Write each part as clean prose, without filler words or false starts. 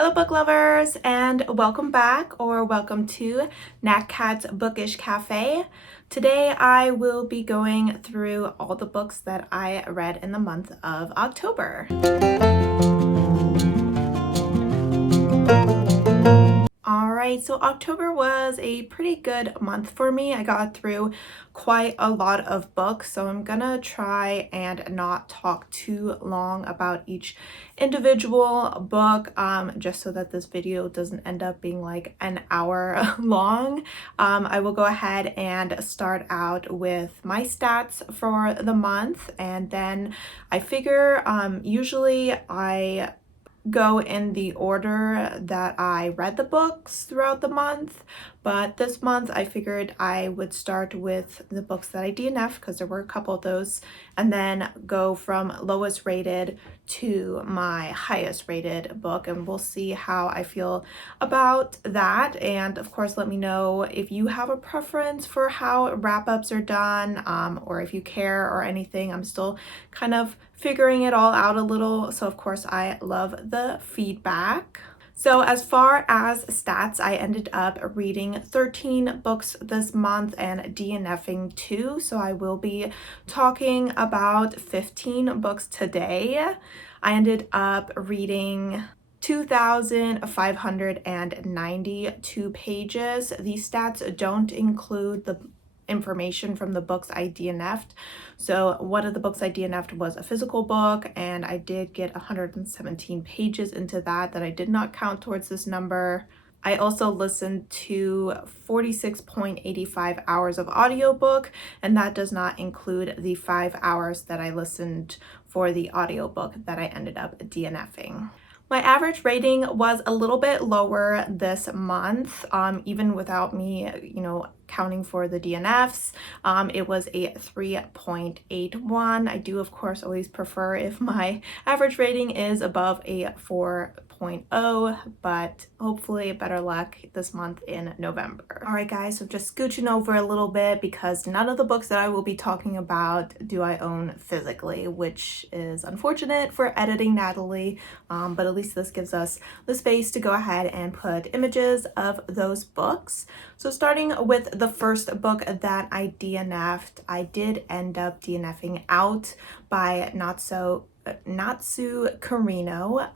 Hello book lovers, and welcome back or welcome to Nat Cat's Bookish Cafe. Today I will be going through all the books that I read in the month of October. Alright, so October was a pretty good month for me. I got through quite a lot of books, so I'm gonna try and not talk too long about each individual book, just so that this video doesn't end up being like an hour long. I will go ahead and start out with my stats for the month, and then I figure usually I go in the order that I read the books throughout the month, but this month I figured I would start with the books that I DNF because there were a couple of those, and then go from lowest rated to my highest rated book, and we'll see how I feel about that. And of course, let me know if you have a preference for how wrap-ups are done, or if you care or anything. I'm still kind of figuring it all out a little, so of course I love the feedback. So as far as stats, I ended up reading 13 books this month and DNFing 2, so I will be talking about 15 books today. I ended up reading 2,592 pages. These stats don't include the information from the books I DNF'd. So one of the books I DNF'd was a physical book, and I did get 117 pages into that I did not count towards this number. I also listened to 46.85 hours of audiobook, and that does not include the 5 hours that I listened for the audiobook that I ended up DNFing. My average rating was a little bit lower this month, even without me, counting for the DNFs. It was a 3.81. I do, of course, always prefer if my average rating is above a 4.0, but hopefully better luck this month in November. All right, guys, so just scooching over a little bit because none of the books that I will be talking about do I own physically, which is unfortunate for editing Natalie, but at least this gives us the space to go ahead and put images of those books. So starting with the first book that I DNF'd, I did end up DNFing Out by Natsu Karino.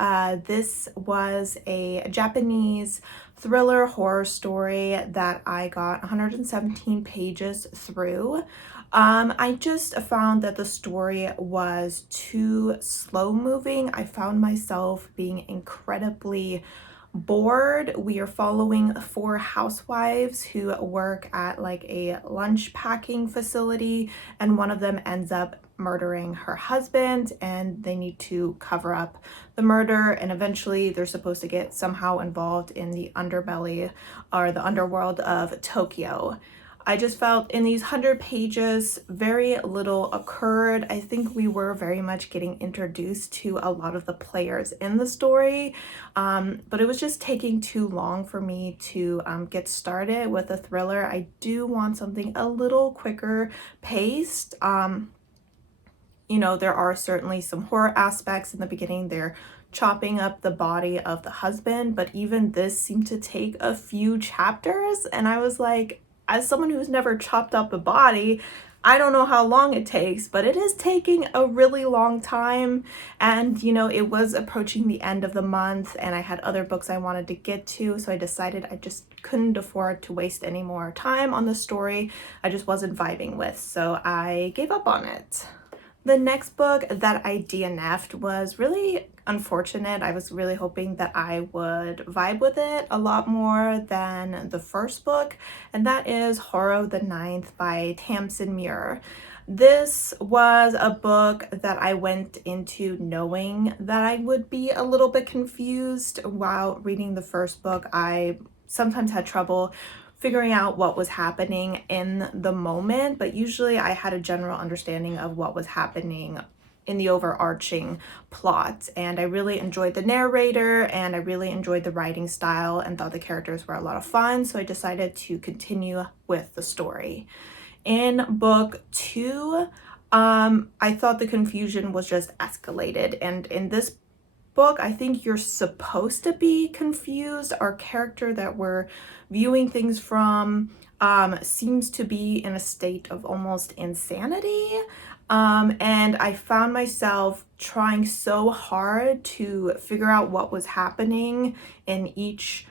This was a Japanese thriller horror story that I got 117 pages through. I just found that the story was too slow moving. I found myself being incredibly bored. We are following 4 housewives who work at like a lunch packing facility, and one of them ends up murdering her husband, and they need to cover up the murder, and eventually they're supposed to get somehow involved in the underbelly or the underworld of Tokyo. I just felt in these 100 pages, very little occurred. I think we were very much getting introduced to a lot of the players in the story, but it was just taking too long for me to get started with a thriller. I do want something a little quicker paced. There are certainly some horror aspects in the beginning. They're chopping up the body of the husband, but even this seemed to take a few chapters, and I was like, as someone who's never chopped up a body, I don't know how long it takes, but it is taking a really long time. And it was approaching the end of the month, and I had other books I wanted to get to, so I decided I just couldn't afford to waste any more time on the story I just wasn't vibing with, so I gave up on it. The next book that I DNF'd was really unfortunate. I was really hoping that I would vibe with it a lot more than the first book, and that is Horror the Ninth by Tamsin Muir. This was a book that I went into knowing that I would be a little bit confused. While reading the first book, I sometimes had trouble figuring out what was happening in the moment, but usually I had a general understanding of what was happening in the overarching plot, and I really enjoyed the narrator, and I really enjoyed the writing style and thought the characters were a lot of fun, so I decided to continue with the story. In book 2, I thought the confusion was just escalated, and in this book, I think you're supposed to be confused. Our character that we're viewing things from seems to be in a state of almost insanity. And I found myself trying so hard to figure out what was happening in each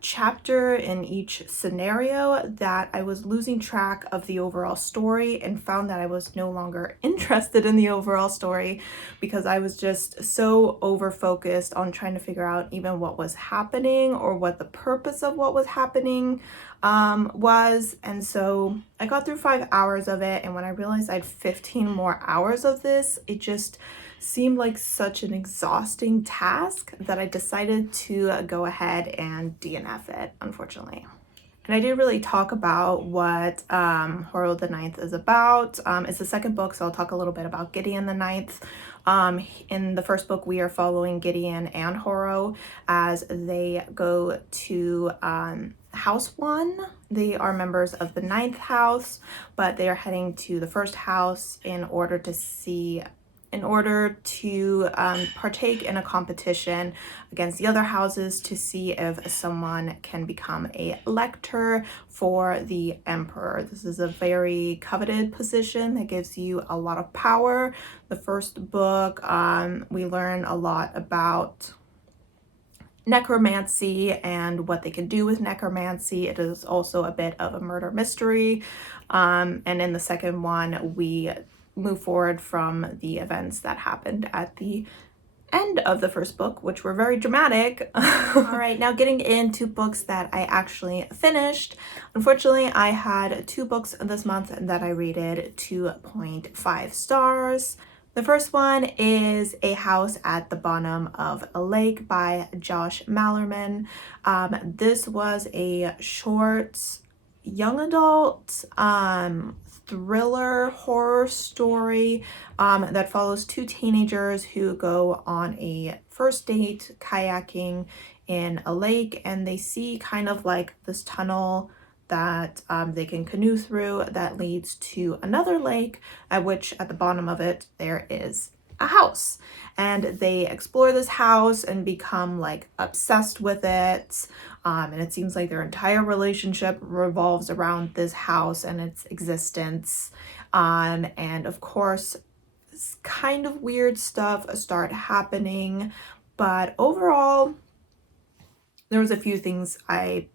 chapter, in each scenario, that I was losing track of the overall story and found that I was no longer interested in the overall story because I was just so over focused on trying to figure out even what was happening or what the purpose of what was happening was. And so I got through 5 hours of it, and when I realized I had 15 more hours of this, it just seemed like such an exhausting task that I decided to go ahead and DNF it, unfortunately. And I didn't really talk about what Horo the Ninth is about. It's the second book, so I'll talk a little bit about Gideon the Ninth. In the first book, we are following Gideon and Horo as they go to House 1. They are members of the ninth house, but they are heading to the first house in order to partake in a competition against the other houses to see if someone can become a lector for the emperor. This is a very coveted position that gives you a lot of power. The first book, we learn a lot about necromancy and what they can do with necromancy. It is also a bit of a murder mystery. And in the second one, we move forward from the events that happened at the end of the first book, which were very dramatic. All right, now getting into books that I actually finished. Unfortunately, I had 2 books this month that I rated 2.5 stars. The first one is A House at the Bottom of a Lake by Josh Malerman. This was a short young adult thriller horror story that follows 2 teenagers who go on a first date kayaking in a lake, and they see kind of like this tunnel that they can canoe through that leads to another lake, at which at the bottom of it there is a house, and they explore this house and become like obsessed with it, and it seems like their entire relationship revolves around this house and its existence, and of course kind of weird stuff start happening, but overall there was a few things I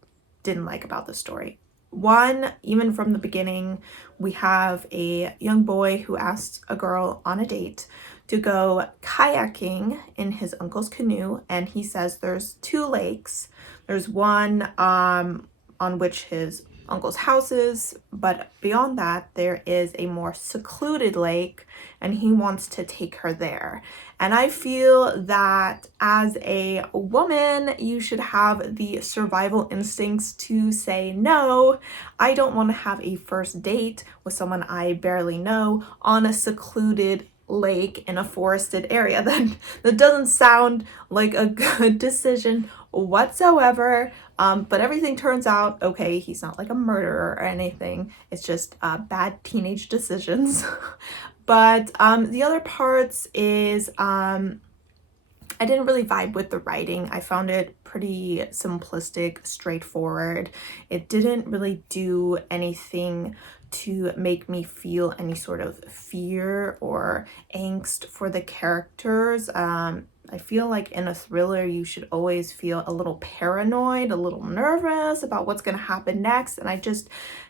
didn't like about the story. One, even from the beginning, we have a young boy who asks a girl on a date to go kayaking in his uncle's canoe, and he says there's 2 lakes. There's one on which his uncle's house is, but beyond that there is a more secluded lake, and he wants to take her there. And I feel that as a woman, you should have the survival instincts to say, no, I don't want to have a first date with someone I barely know on a secluded lake in a forested area. That doesn't sound like a good decision whatsoever. But everything turns out okay. He's not like a murderer or anything. It's just bad teenage decisions. But the other parts is I didn't really vibe with the writing. I found it pretty simplistic, straightforward. It didn't really do anything to make me feel any sort of fear or angst for the characters. I feel like in a thriller, you should always feel a little paranoid, a little nervous about what's going to happen next. And I just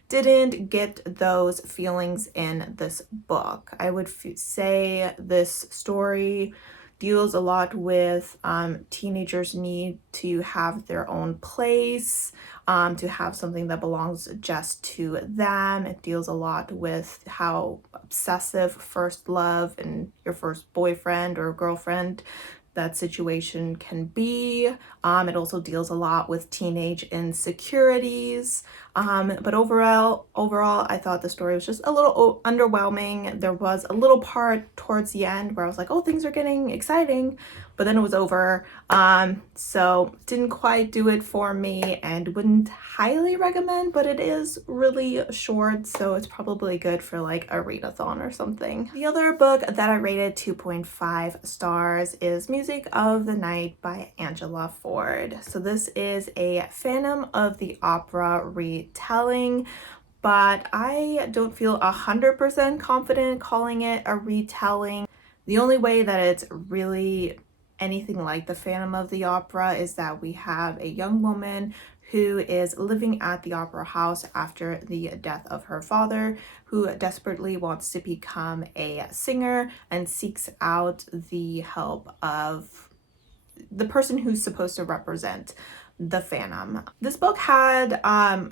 didn't get those feelings in this book. I would say this story deals a lot with teenagers' need to have their own place, to have something that belongs just to them. It deals a lot with how obsessive first love and your first boyfriend or girlfriend, that situation can be. It also deals a lot with teenage insecurities. But overall, I thought the story was just a little underwhelming. There was a little part towards the end where I was like, oh, things are getting exciting. but then it was over. So didn't quite do it for me and wouldn't highly recommend, but it is really short, so it's probably good for like a readathon or something. The other book that I rated 2.5 stars is Music of the Night by Angela Ford. So this is a Phantom of the Opera retelling, but I don't feel 100% confident calling it a retelling. The only way that it's really anything like the Phantom of the Opera is that we have a young woman who is living at the opera house after the death of her father, who desperately wants to become a singer and seeks out the help of the person who's supposed to represent the Phantom. This book had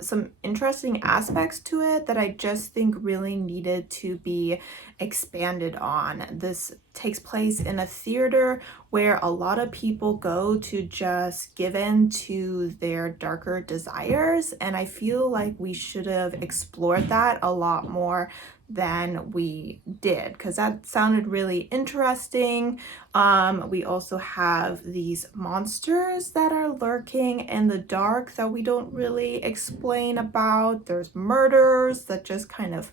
some interesting aspects to it that I just think really needed to be expanded on. This takes place in a theater where a lot of people go to just give in to their darker desires, and I feel like we should have explored that a lot more than we did, because that sounded really interesting. We also have these monsters that are lurking in the dark that we don't really explain about. There's murders that just kind of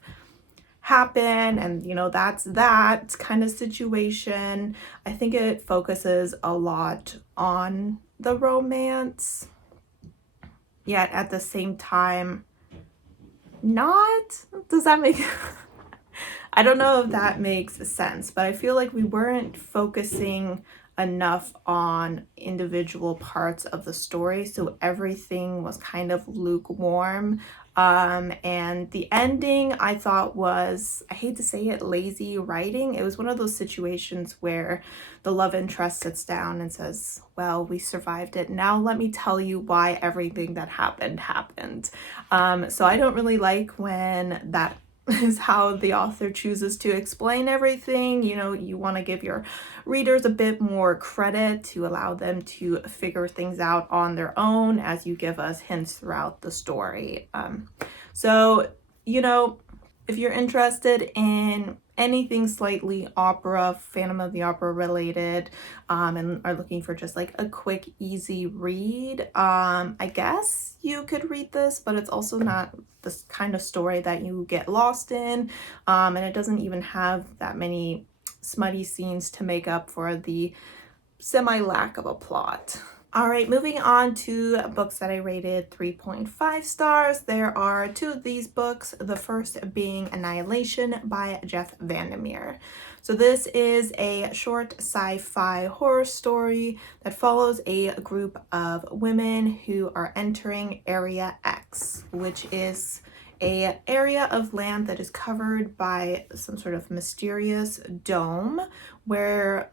happen, and that's that kind of situation. I think it focuses a lot on the romance, yet at the same time not. Does that make I don't know if that makes sense, but I feel like we weren't focusing enough on individual parts of the story, so everything was kind of lukewarm. And the ending I thought was, I hate to say it, lazy writing. It was one of those situations where the love interest sits down and says, well, we survived it. Now let me tell you why everything that happened happened. So I don't really like when that is how the author chooses to explain everything. You want to give your readers a bit more credit to allow them to figure things out on their own as you give us hints throughout the story. So if you're interested in anything slightly opera, Phantom of the Opera related, and are looking for just like a quick, easy read, I guess you could read this, but it's also not this kind of story that you get lost in, and it doesn't even have that many smutty scenes to make up for the semi lack of a plot. All right, moving on to books that I rated 3.5 stars. There are two of these books, the first being Annihilation by Jeff Vandermeer. So this is a short sci-fi horror story that follows a group of women who are entering Area X, which is an area of land that is covered by some sort of mysterious dome where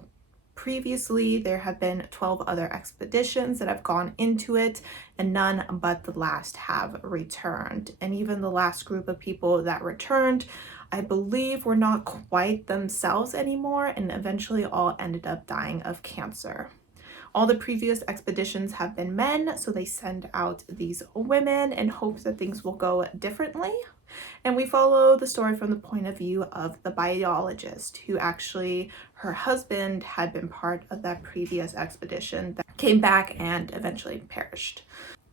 previously there have been 12 other expeditions that have gone into it, and none but the last have returned. And even the last group of people that returned, I believe, were not quite themselves anymore, and eventually all ended up dying of cancer. All the previous expeditions have been men, so they send out these women in hopes that things will go differently. And we follow the story from the point of view of the biologist, who actually, her husband had been part of that previous expedition that came back and eventually perished.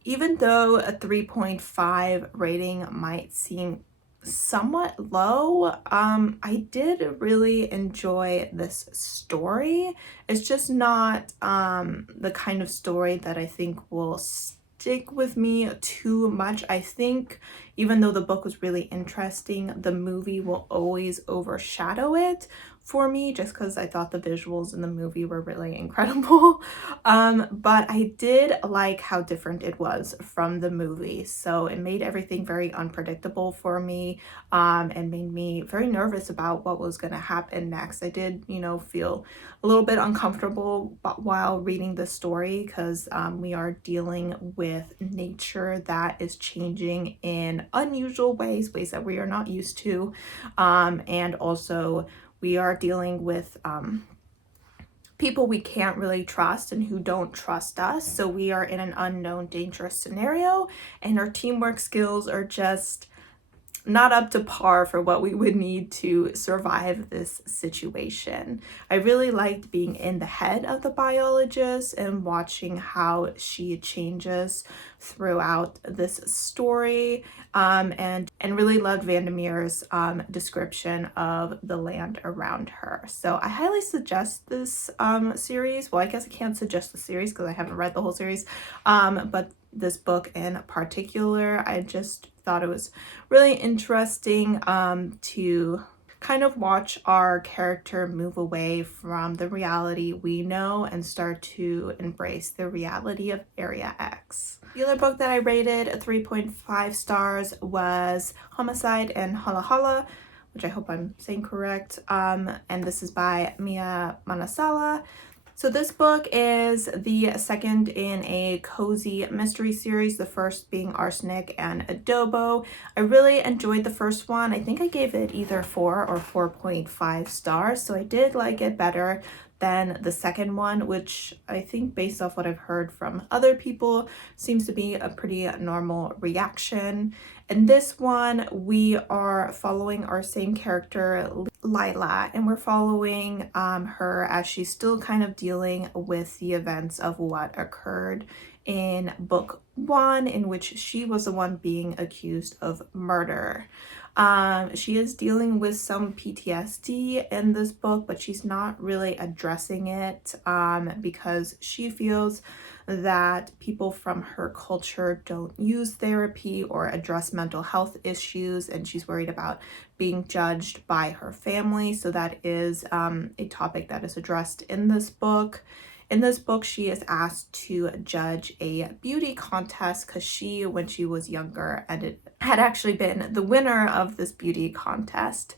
Even though a 3.5 rating might seem somewhat low, I did really enjoy this story. It's just not the kind of story that I think will stick with me too much. I think even though the book was really interesting, the movie will always overshadow it for me, just because I thought the visuals in the movie were really incredible. But I did like how different it was from the movie. So it made everything very unpredictable for me, and made me very nervous about what was going to happen next. I did, feel a little bit uncomfortable while reading the story, because we are dealing with nature that is changing in unusual ways that we are not used to, and also we are dealing with people we can't really trust and who don't trust us. So we are in an unknown, dangerous scenario, and our teamwork skills are just not up to par for what we would need to survive this situation. I really liked being in the head of the biologist and watching how she changes throughout this story, and really loved Vandermeer's description of the land around her. So I highly suggest this series. Well, I guess I can't suggest the series because I haven't read the whole series, but this book in particular, I just thought it was really interesting to kind of watch our character move away from the reality we know and start to embrace the reality of Area X. The other book that I rated 3.5 stars was Homicide in Hala Hala, which I hope I'm saying correct, and this is by Mia Manasala. So this book is the second in a cozy mystery series, the first being Arsenic and Adobo. I really enjoyed the first one. I think I gave it either 4 or 4.5 stars, so I did like it better than the second one, which I think based off what I've heard from other people seems to be a pretty normal reaction. In this one, we are following our same character, Lila, and we're following her as she's still kind of dealing with the events of what occurred in book 1, in which she was the one being accused of murder. She is dealing with some PTSD in this book, but she's not really addressing it because she feels that people from her culture don't use therapy or address mental health issues, and she's worried about being judged by her family. So that is a topic that is addressed in this book. In this book, she is asked to judge a beauty contest because she, when she was younger, had actually been the winner of this beauty contest.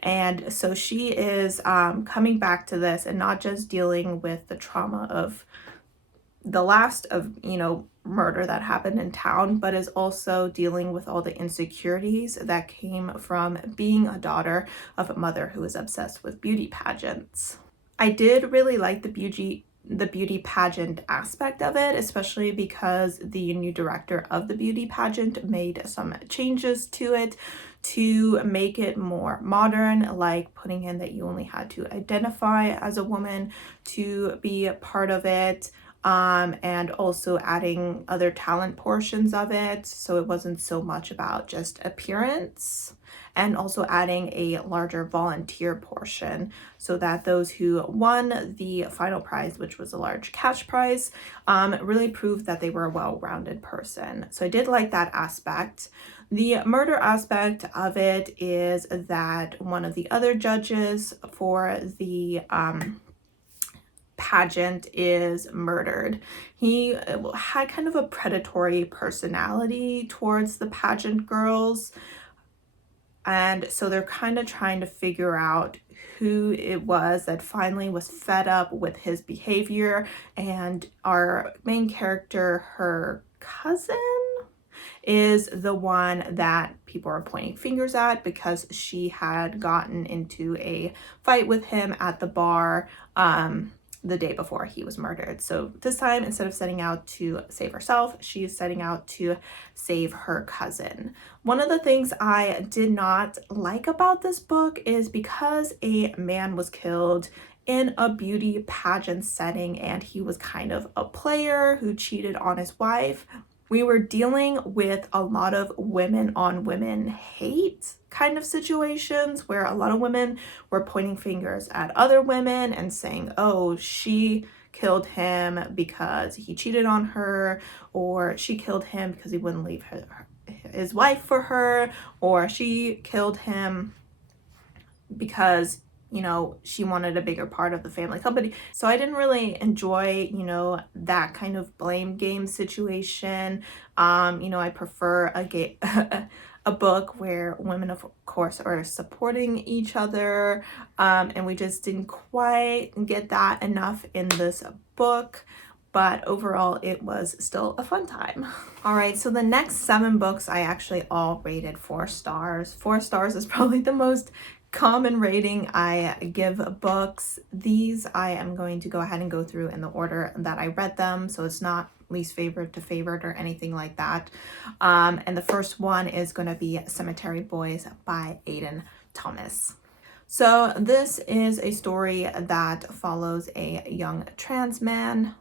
And so she is coming back to this and not just dealing with the trauma of the last of, murder that happened in town, but is also dealing with all the insecurities that came from being a daughter of a mother who was obsessed with beauty pageants. I did really like the beauty pageant aspect of it, especially because the new director of the beauty pageant made some changes to it to make it more modern, like putting in that you only had to identify as a woman to be a part of it, and also adding other talent portions of it, so it wasn't so much about just appearance, and also adding a larger volunteer portion so that those who won the final prize, which was a large cash prize, really proved that they were a well-rounded person. So I did like that aspect. The murder aspect of it is that one of the other judges for the pageant is murdered. He had kind of a predatory personality towards the pageant girls, and so they're kind of trying to figure out who it was that finally was fed up with his behavior. And our main character, her cousin, is the one that people are pointing fingers at because she had gotten into a fight with him at the bar the day before he was murdered. So this time, instead of setting out to save herself, she is setting out to save her cousin. One of the things I did not like about this book is because a man was killed in a beauty pageant setting and he was kind of a player who cheated on his wife, we were dealing with a lot of women on women hate kind of situations where a lot of women were pointing fingers at other women and saying, oh, she killed him because he cheated on her, or she killed him because he wouldn't leave his wife for her, or she killed him because she wanted a bigger part of the family company. So I didn't really enjoy, that kind of blame game situation. I prefer a book where women, of course, are supporting each other, and we just didn't quite get that enough in this book. But overall, it was still a fun time. All right, so the next 7 books I actually all rated 4 stars. 4 stars is probably the most common rating I give books. These I am going to go ahead and go through in the order that I read them, so it's not least favorite to favorite or anything like that. And the first one is going to be Cemetery Boys by Aiden Thomas. So this is a story that follows a young trans man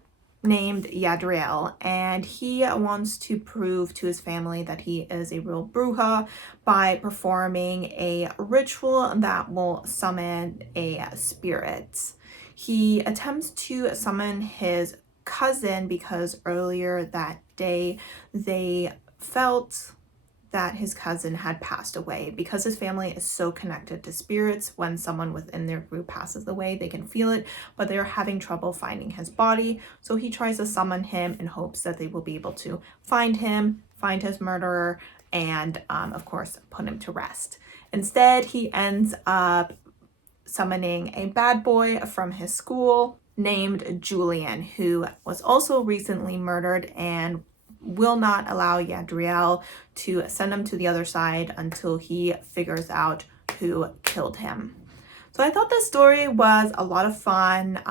named Yadriel, and he wants to prove to his family that he is a real bruja by performing a ritual that will summon a spirit. He attempts to summon his cousin because earlier that day they felt that his cousin had passed away. Because his family is so connected to spirits, when someone within their group passes away, they can feel it, but they're having trouble finding his body. So he tries to summon him in hopes that they will be able to find him, find his murderer, and of course, put him to rest. Instead, he ends up summoning a bad boy from his school named Julian, who was also recently murdered and will not allow Yadriel to send him to the other side until he figures out who killed him. So I thought this story was a lot of fun.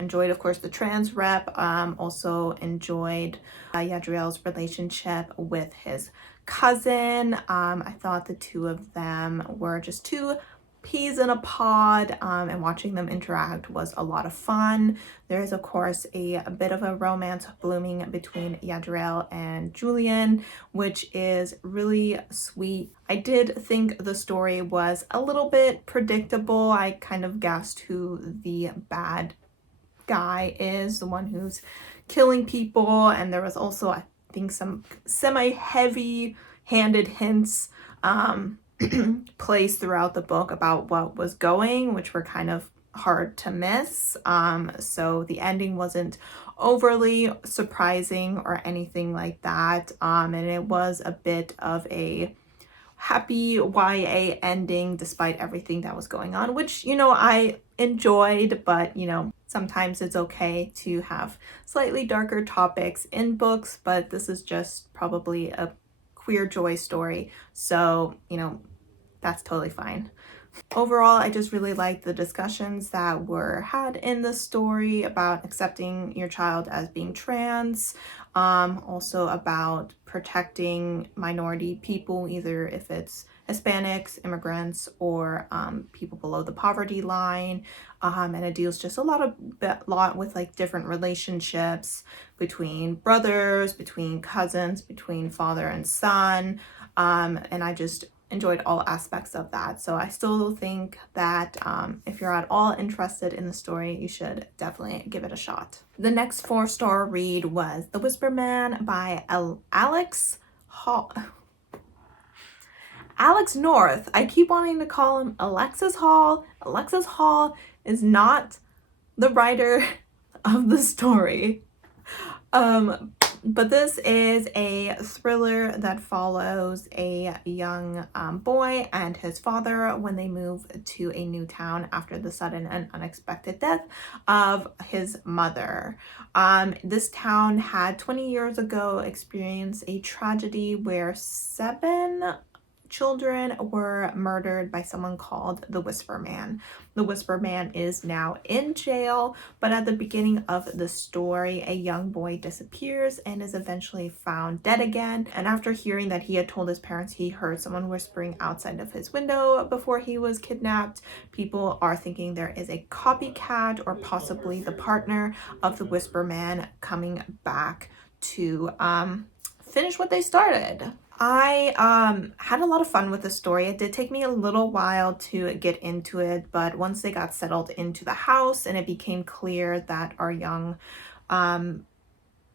Enjoyed, of course, the trans rep. Also enjoyed Yadriel's relationship with his cousin. I thought the two of them were just two peas in a pod, and watching them interact was a lot of fun. There's of course a bit of a romance blooming between Yadriel and Julian, which is really sweet. I did think the story was a little bit predictable. I kind of guessed who the bad guy is, the one who's killing people, and there was also, I think, some semi-heavy handed hints placed throughout the book about what was going, which were kind of hard to miss. So the ending wasn't overly surprising or anything like that. And it was a bit of a happy YA ending despite everything that was going on, which, I enjoyed, but, sometimes it's okay to have slightly darker topics in books, but this is just probably a queer joy story. So, that's totally fine. Overall, I just really liked the discussions that were had in the story about accepting your child as being trans, also about protecting minority people, either if it's Hispanics, immigrants, or people below the poverty line. And it deals just a lot with like different relationships between brothers, between cousins, between father and son. And I just enjoyed all aspects of that. So I still think that if you're at all interested in the story, you should definitely give it a shot. The next 4-star read was The Whisper Man by Alex North. I keep wanting to call him Alexis Hall. Alexis Hall is not the writer of the story. But this is a thriller that follows a young boy and his father when they move to a new town after the sudden and unexpected death of his mother. This town had 20 years ago experienced a tragedy where 7 children were murdered by someone called the Whisper Man. The Whisper Man is now in jail, but at the beginning of the story, a young boy disappears and is eventually found dead again. And after hearing that he had told his parents he heard someone whispering outside of his window before he was kidnapped, people are thinking there is a copycat or possibly the partner of the Whisper Man coming back to finish what they started. I had a lot of fun with the story. It did take me a little while to get into it, but once they got settled into the house and it became clear that our young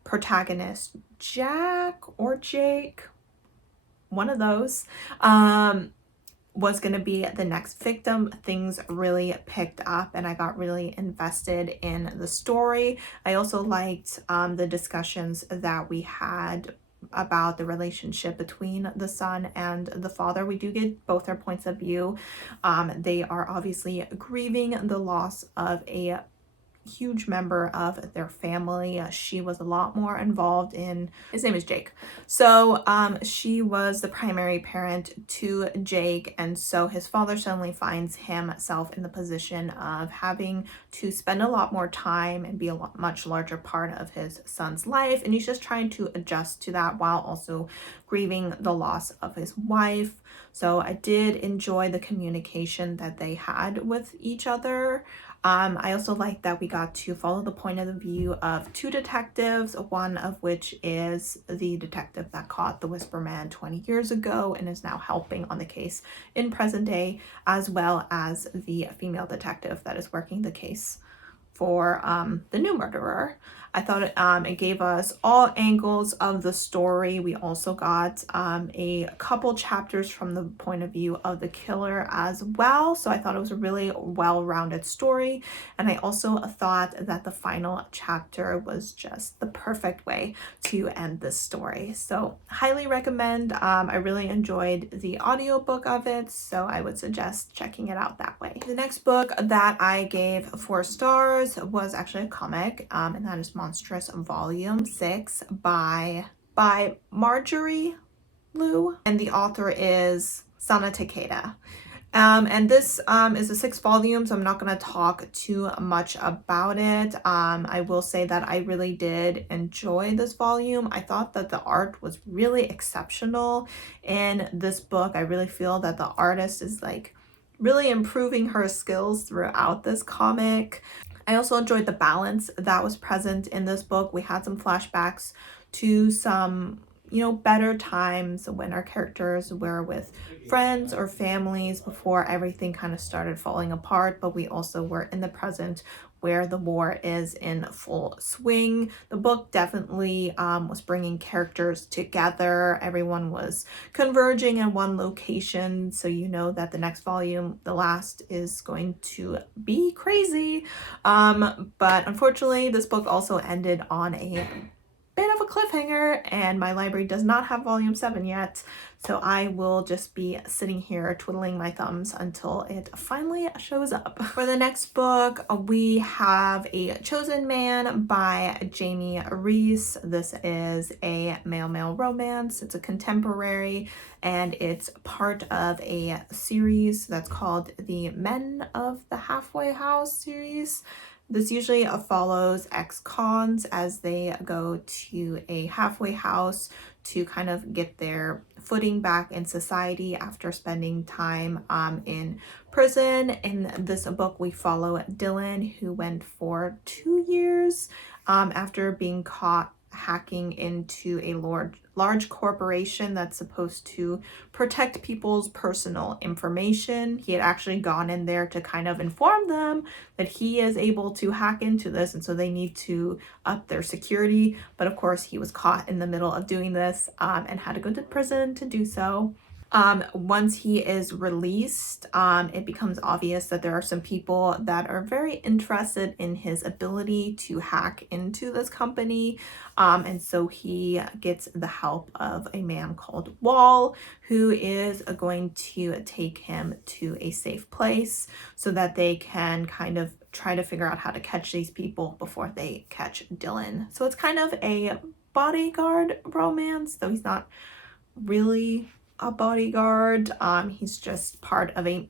protagonist, Jack or Jake, one of those, was going to be the next victim, things really picked up and I got really invested in the story. I also liked the discussions that we had about the relationship between the son and the father. We do get both their points of view. They are obviously grieving the loss of a huge member of their family. She was a lot more involved in, his name is Jake. So she was the primary parent to Jake, and so his father suddenly finds himself in the position of having to spend a lot more time and be a much larger part of his son's life, and he's just trying to adjust to that while also grieving the loss of his wife. So I did enjoy the communication that they had with each other. I also like that we got to follow the point of view of two detectives, one of which is the detective that caught the Whisper Man 20 years ago and is now helping on the case in present day, as well as the female detective that is working the case for the new murderer. I thought it gave us all angles of the story. We also got a couple chapters from the point of view of the killer as well. So I thought it was a really well-rounded story. And I also thought that the final chapter was just the perfect way to end this story. So highly recommend. I really enjoyed the audiobook of it, so I would suggest checking it out that way. The next book that I gave 4 stars was actually a comic, and that is Monstrous Volume 6 by Marjorie Liu, and the author is Sana Takeda. And this is a 6 volume, so I'm not going to talk too much about it. I will say that I really did enjoy this volume. I thought that the art was really exceptional in this book. I really feel that the artist is like really improving her skills throughout this comic. I also enjoyed the balance that was present in this book. We had some flashbacks to some, you know, better times when our characters were with friends or families before everything kind of started falling apart, but we also were in the present where the war is in full swing. The book definitely was bringing characters together. Everyone was converging in one location, so you know that the next volume, the last, is going to be crazy. But unfortunately, this book also ended on a bit of a cliffhanger, and my library does not have volume 7 yet, so I will just be sitting here twiddling my thumbs until it finally shows up. For the next book, we have A Chosen Man by Jamie Reese. This is a male-male romance. It's a contemporary, and it's part of a series that's called the Men of the Halfway House series. This usually follows ex-cons as they go to a halfway house to kind of get their footing back in society after spending time in prison. In this book, we follow Dylan, who went for 2 years after being caught hacking into a large corporation that's supposed to protect people's personal information. He had actually gone in there to kind of inform them that he is able to hack into this, and so they need to up their security. But of course, he was caught in the middle of doing this and had to go to prison to do so. Once he is released, it becomes obvious that there are some people that are very interested in his ability to hack into this company. And so he gets the help of a man called Wall, who is going to take him to a safe place so that they can kind of try to figure out how to catch these people before they catch Dylan. So it's kind of a bodyguard romance, though he's not really a bodyguard. He's just part of a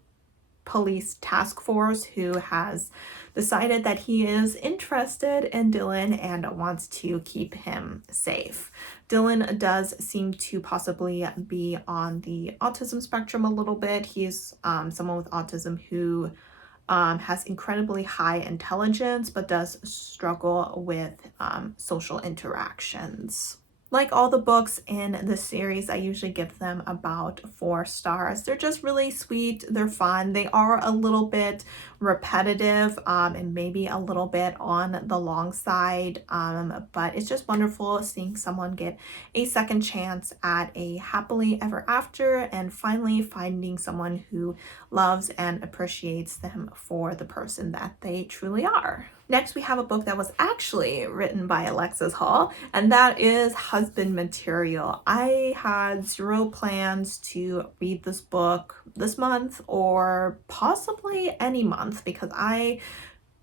police task force who has decided that he is interested in Dylan and wants to keep him safe. Dylan does seem to possibly be on the autism spectrum a little bit. He's someone with autism who has incredibly high intelligence but does struggle with social interactions. Like all the books in the series, I usually give them about 4 stars. They're just really sweet. They're fun. They are a little bit repetitive and maybe a little bit on the long side, but it's just wonderful seeing someone get a second chance at a happily ever after and finally finding someone who loves and appreciates them for the person that they truly are. Next, we have a book that was actually written by Alexis Hall, and that is Husband Material. I had 0 plans to read this book this month or possibly any month because I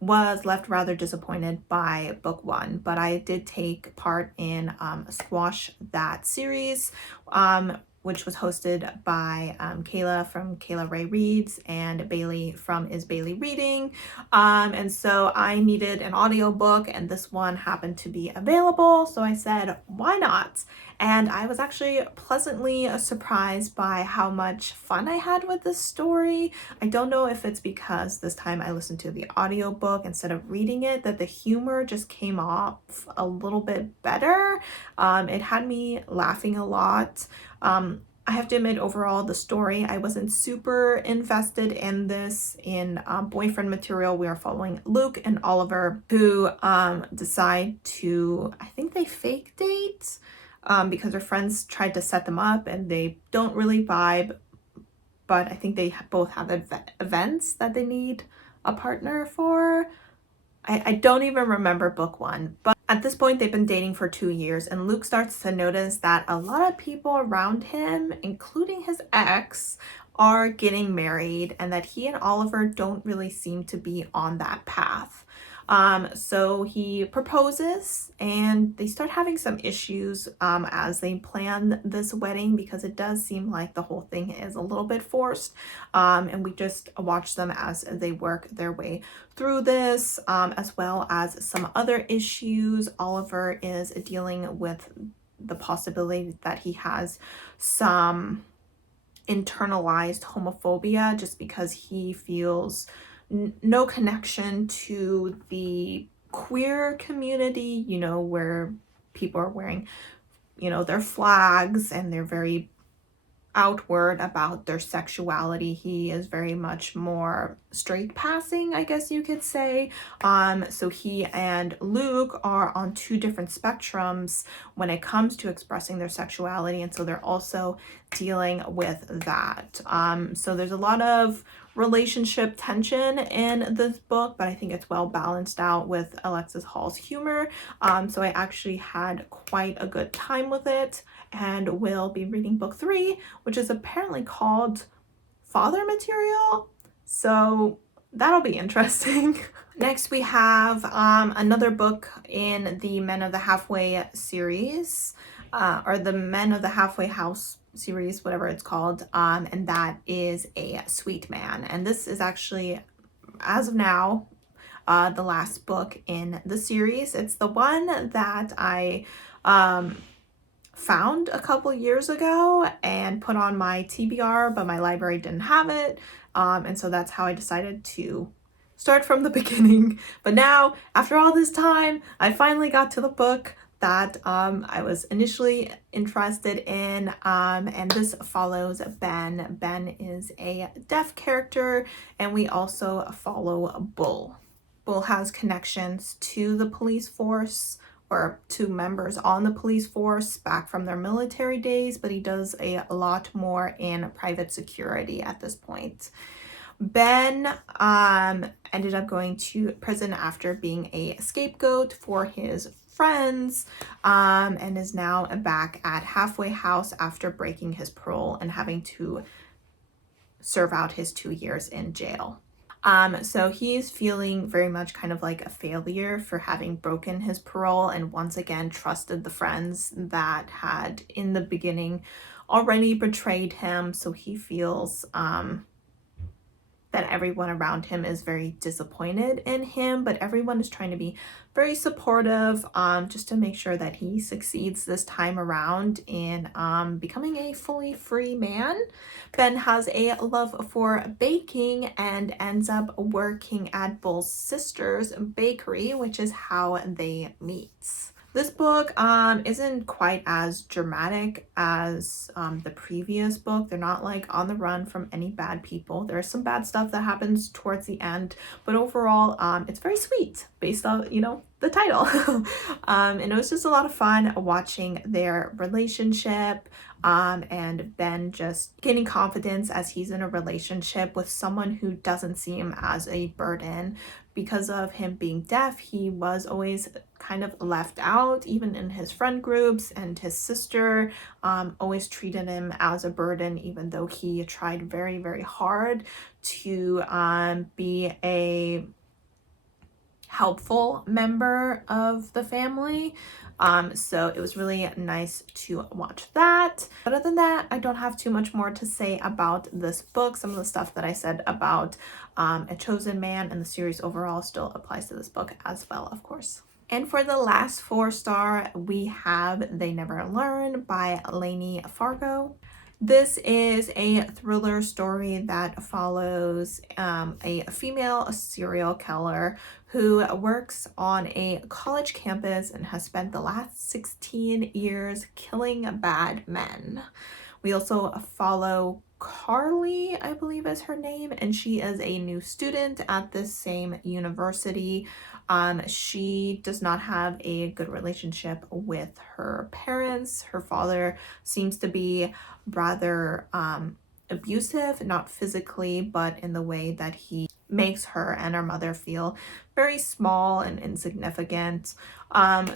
was left rather disappointed by book one, but I did take part in Squash That series, which was hosted by Kayla from Kayla Ray Reads and Bailey from Is Bailey Reading. And so I needed an audiobook, and this one happened to be available, so I said, why not? And I was actually pleasantly surprised by how much fun I had with this story. I don't know if it's because this time I listened to the audiobook instead of reading it, that the humor just came off a little bit better. It had me laughing a lot. I have to admit, overall, the story, I wasn't super invested in this. In boyfriend material, we are following Luke and Oliver, who decide to, I think they fake date because their friends tried to set them up and they don't really vibe, but I think they both have events that they need a partner for. I don't even remember book one, but at this point they've been dating for 2 years, and Luke starts to notice that a lot of people around him, including his ex, are getting married, and that he and Oliver don't really seem to be on that path. So he proposes, and they start having some issues as they plan this wedding, because it does seem like the whole thing is a little bit forced. And we just watch them as they work their way through this, as well as some other issues. Oliver is dealing with the possibility that he has some internalized homophobia, just because he feels no connection to the queer community, you know, where people are wearing, you know, their flags and they're very outward about their sexuality. He is very much more straight passing, I guess you could say. So he and Luke are on two different spectrums when it comes to expressing their sexuality, and so they're also dealing with that. So there's a lot of relationship tension in this book, but I think it's well balanced out with Alexis Hall's humor. So I actually had quite a good time with it, and will be reading book 3, which is apparently called Father Material. So that'll be interesting. Next, we have another book in the Men of the Halfway series, or the Men of the Halfway House series, whatever it's called, and that is A Sweet Man. And this is actually, as of now, the last book in the series. It's the one that I found a couple years ago and put on my TBR, but my library didn't have it, and so that's how I decided to start from the beginning. But now, after all this time, I finally got to the book that I was initially interested in, and this follows Ben. Ben is a deaf character, and we also follow Bull. Bull has connections to the police force, or to members on the police force back from their military days, but he does a lot more in private security at this point. Ben ended up going to prison after being a scapegoat for his friends, and is now back at Halfway House after breaking his parole and having to serve out his 2 years in jail. So he's feeling very much kind of like a failure for having broken his parole and once again trusted the friends that had in the beginning already betrayed him. So he feels that everyone around him is very disappointed in him, but everyone is trying to be very supportive, just to make sure that he succeeds this time around in becoming a fully free man. Ben has a love for baking and ends up working at Bull's sister's bakery, which is how they meet. This book isn't quite as dramatic as the previous book. They're not like on the run from any bad people. There's some bad stuff that happens towards the end, but overall it's very sweet based on, you know, the title. And it was just a lot of fun watching their relationship, and Ben just gaining confidence as he's in a relationship with someone who doesn't see him as a burden. Because of him being deaf, he was always kind of left out, even in his friend groups, and his sister always treated him as a burden, even though he tried very, very hard to be a helpful member of the family. So it was really nice to watch that. Other than that, I don't have too much more to say about this book. Some of the stuff that I said about A Chosen Man and the series overall still applies to this book as well, of course. And for the last 4-star, we have They Never Learn by Lainey Fargo. This is a thriller story that follows a female serial killer who works on a college campus and has spent the last 16 years killing bad men. We also follow Carly, I believe is her name, and she is a new student at this same university. She does not have a good relationship with her parents. Her father seems to be rather abusive, not physically, but in the way that he makes her and her mother feel very small and insignificant.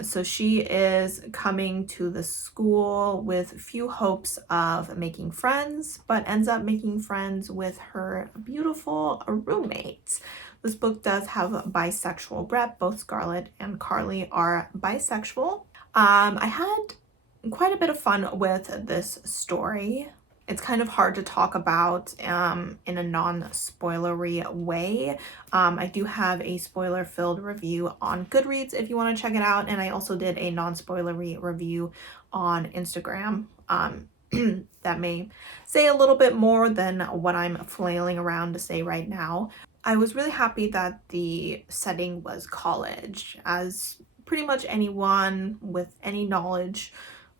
So she is coming to the school with few hopes of making friends, but ends up making friends with her beautiful roommate. This book does have a bisexual rep. Both Scarlett and Carly are bisexual. I had quite a bit of fun with this story. It's kind of hard to talk about in a non-spoilery way. I do have a spoiler-filled review on Goodreads if you want to check it out, and I also did a non-spoilery review on Instagram that may say a little bit more than what I'm flailing around to say right now. I was really happy that the setting was college, as pretty much anyone with any knowledge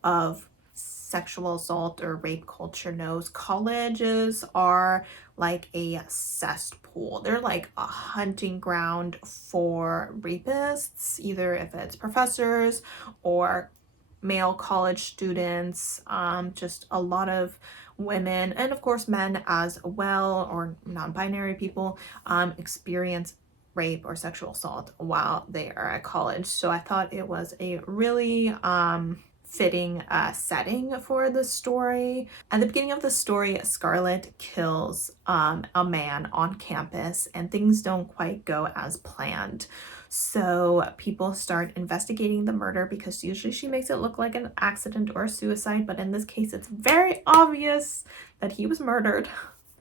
of sexual assault or rape culture knows, colleges are like a cesspool. They're like a hunting ground for rapists, either if it's professors or male college students, just a lot of women and of course men as well, or non-binary people, experience rape or sexual assault while they are at college. So I thought it was a really fitting setting for the story. At the beginning of the story, Scarlett kills a man on campus and things don't quite go as planned. So people start investigating the murder because usually she makes it look like an accident or a suicide, but in this case it's very obvious that he was murdered.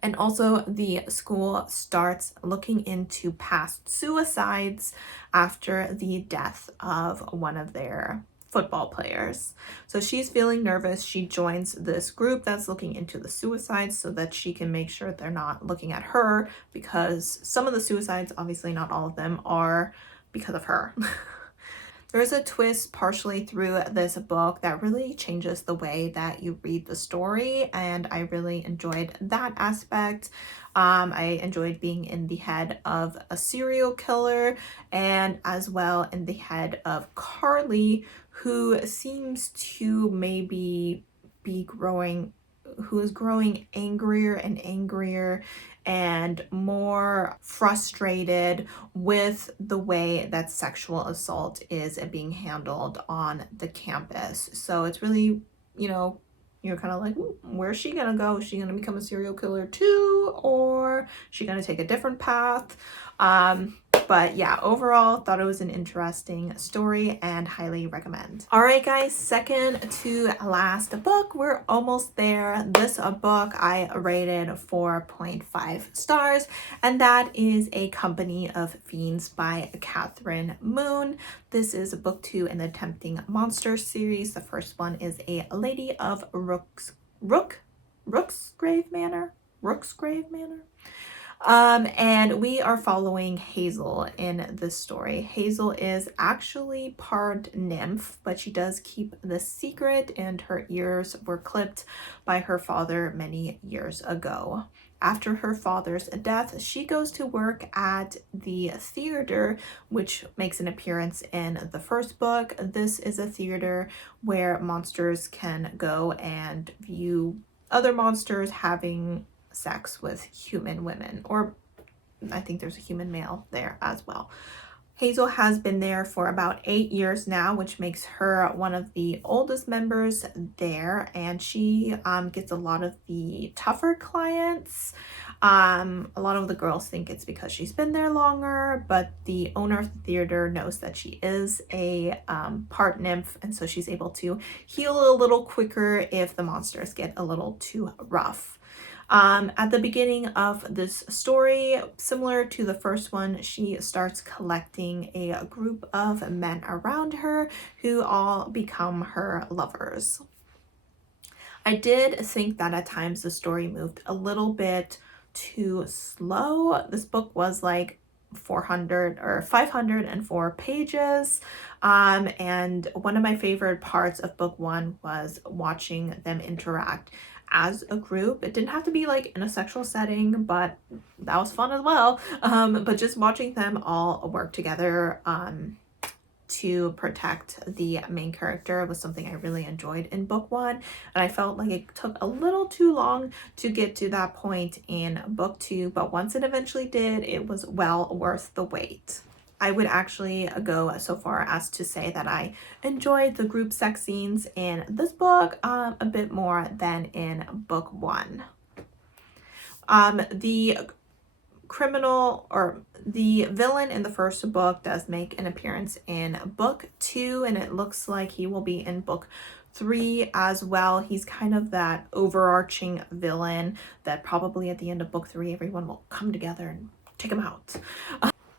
And also the school starts looking into past suicides after the death of one of their football players. So she's feeling nervous. She joins this group that's looking into the suicides so that she can make sure they're not looking at her, because some of the suicides, obviously not all of them, are because of her. There is a twist partially through this book that really changes the way that you read the story, and I really enjoyed that aspect. I enjoyed being in the head of a serial killer and as well in the head of Carly, who seems to maybe be who is growing angrier and angrier and more frustrated with the way that sexual assault is being handled on the campus. So it's really, you're kind of like, where's she gonna go? Is she gonna become a serial killer too, or is she gonna take a different path? But yeah, overall thought it was an interesting story and highly recommend. All right guys, second to last book, we're almost there. This book I rated 4.5 stars, and that is A Company of Fiends by Catherine Moon. This is book 2 in the Tempting Monsters series. The first one is A Lady of Rooksgrave Manor. And we are following Hazel in this story. Hazel is actually part nymph, but she does keep the secret, and her ears were clipped by her father many years ago. After her father's death, she goes to work at the theater, which makes an appearance in the first book. This is a theater where monsters can go and view other monsters having sex with human women, or I think there's a human male there as well. Hazel has been there for about 8 years now, which makes her one of the oldest members there, and she gets a lot of the tougher clients. A lot of the girls think it's because she's been there longer, but the owner of the theater knows that she is a part nymph, and so she's able to heal a little quicker if the monsters get a little too rough. At the beginning of this story, similar to the first one, she starts collecting a group of men around her who all become her lovers. I did think that at times the story moved a little bit too slow. This book was like 400 or 504 pages. And one of my favorite parts of book one was watching them interact as a group. It didn't have to be like in a sexual setting, but that was fun as well. But just watching them all work together to protect the main character was something I really enjoyed in book one, and I felt like it took a little too long to get to that point in book two, but once it eventually did, it was well worth the wait. I would actually go so far as to say that I enjoyed the group sex scenes in this book a bit more than in book one. The criminal or the villain in the first book does make an appearance in book two, and it looks like he will be in book three as well. He's kind of that overarching villain that probably at the end of book three everyone will come together and take him out.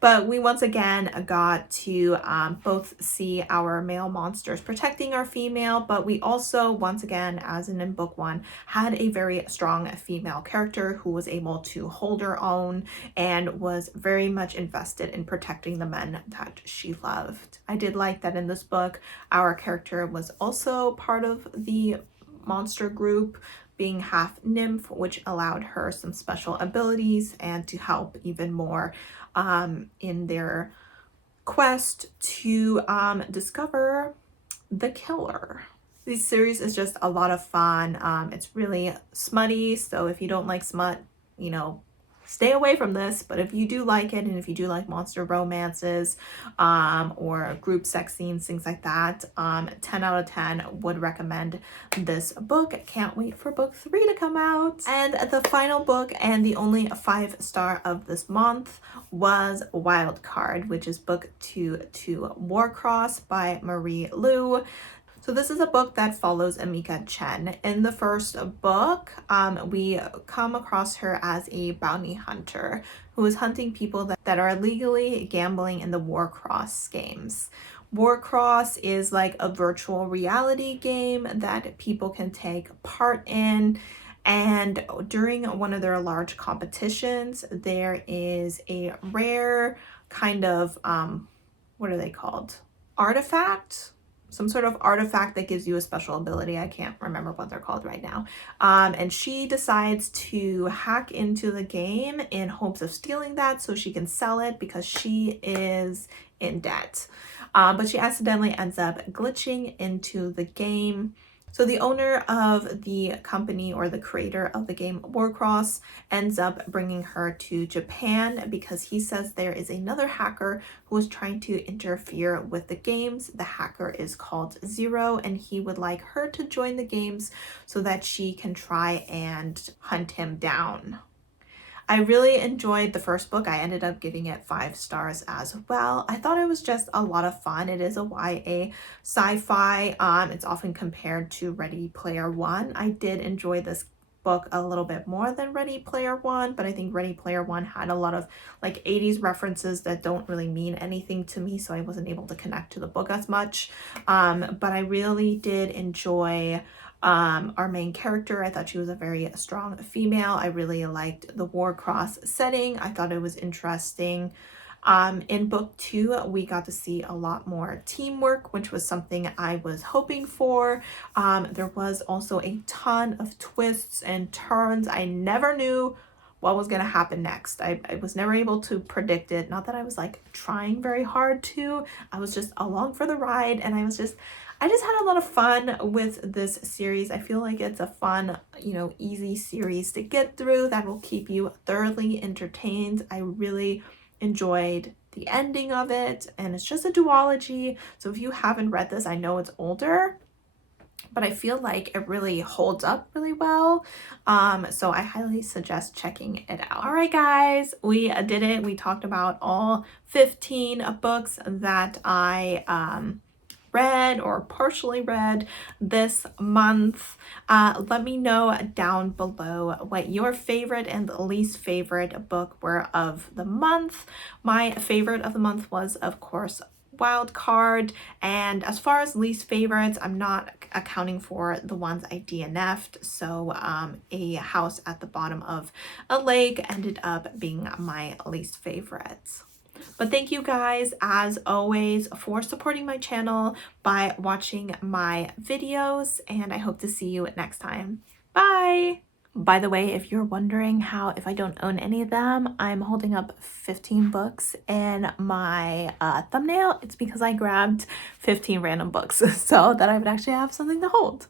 But we once again got to both see our male monsters protecting our female, but we also, once again, as in book one, had a very strong female character who was able to hold her own and was very much invested in protecting the men that she loved. I did like that in this book, our character was also part of the monster group, being half nymph, which allowed her some special abilities and to help even more in their quest to discover the killer. This series is just a lot of fun. It's really smutty, so if you don't like smut, you know, stay away from this. But if you do like it, and if you do like monster romances or group sex scenes, things like that, 10 out of 10 would recommend this book. Can't wait for book three to come out. And the final book, and the only 5-star of this month, was Wild Card, which is book 2 to Warcross by Marie Lu. So this is a book that follows Amika Chen. In the first book, we come across her as a bounty hunter who is hunting people that are legally gambling in the Warcross games. Warcross is like a virtual reality game that people can take part in. And during one of their large competitions, there is a rare kind of, what are they called? Artifact? Some sort of artifact that gives you a special ability. I can't remember what they're called right now. And she decides to hack into the game in hopes of stealing that so she can sell it because she is in debt. But she accidentally ends up glitching into the game. So the owner of the company, or the creator of the game Warcross, ends up bringing her to Japan because he says there is another hacker who is trying to interfere with the games. The hacker is called Zero, and he would like her to join the games so that she can try and hunt him down. I really enjoyed the first book. I ended up giving it 5 stars as well. I thought it was just a lot of fun. It is a YA sci-fi. It's often compared to Ready Player One. I did enjoy this book a little bit more than Ready Player One, but I think Ready Player One had a lot of like 80s references that don't really mean anything to me, so I wasn't able to connect to the book as much. But I really did enjoy our main character. I thought she was a very strong female. I really liked the Warcross setting. I thought it was interesting. In book 2, we got to see a lot more teamwork, which was something I was hoping for. There was also a ton of twists and turns. I never knew what was going to happen next. I was never able to predict it. Not that I was like trying very hard to. I was just along for the ride, and I just had a lot of fun with this series. I feel like it's a fun, easy series to get through that will keep you thoroughly entertained. I really enjoyed the ending of it, and it's just a duology. So if you haven't read this, I know it's older, but I feel like it really holds up really well. So I highly suggest checking it out. All right, guys, we did it. We talked about all 15 books that I read or partially read this month. Let me know down below what your favorite and least favorite book were of the month. My favorite of the month was, of course, Wild Card, and as far as least favorites, I'm not accounting for the ones I DNF'd. So A House at the Bottom of a Lake ended up being my least favorites. But thank you guys, as always, for supporting my channel by watching my videos, and I hope to see you next time. Bye! By the way, if you're wondering how, if I don't own any of them, I'm holding up 15 books in my thumbnail. It's because I grabbed 15 random books so that I would actually have something to hold.